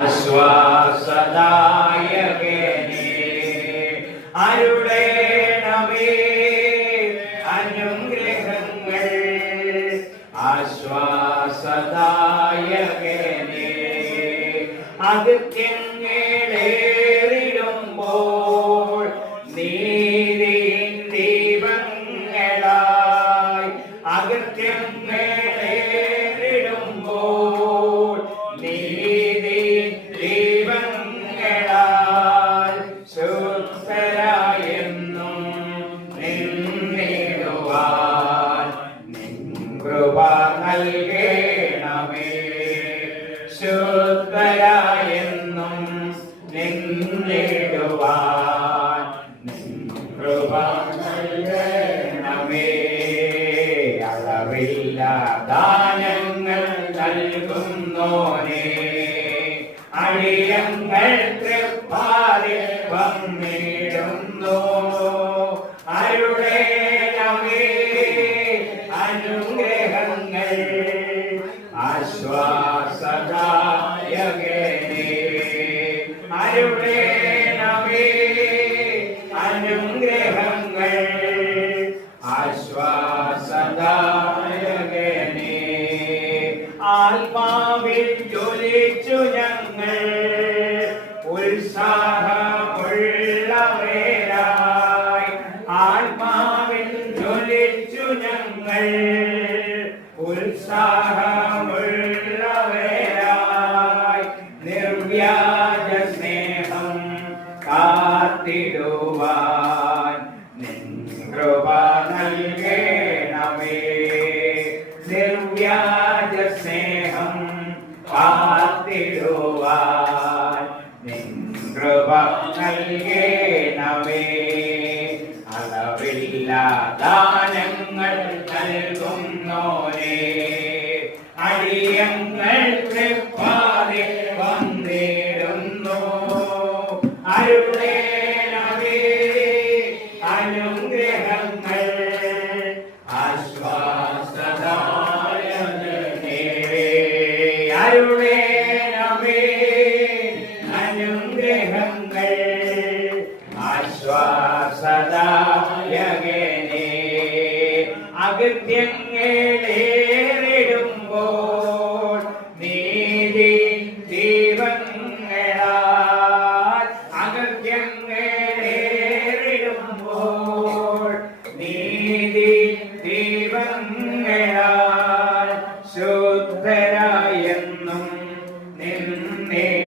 ആശ്വാസദായകനേ അരുളേണമേ അനുഗ്രഹങ്ങൾ. ആശ്വാസദായകനേ അകത്യങ്ങളേറിടുമ്പോൾ നീതിയിൻ ദീപങ്ങളായി അകത്യങ്ങളേറിടുമ്പോൾ അളവില്ല ദാനങ്ങൾ നൽകുന്നോനെ. അടിയങ്ങൾ തൃപ്പാതിൽ വന്നിടുന്നു. അരുളേണമേ കാത്തിടുവാൻ നിൻ കൃപ നൽകണമേ. നിർവ്യാജ സ്നേഹം കാത്തിടുവാൻ നിൻ കൃപ നൽകണമേ. അളവില്ല ദാനങ്ങൾ നൽകുന്നോരേ അരുളേണമേ അനുഗ്രഹങ്ങൾ ആശ്വാസദായകനേ. അകത്യങ്ങൾ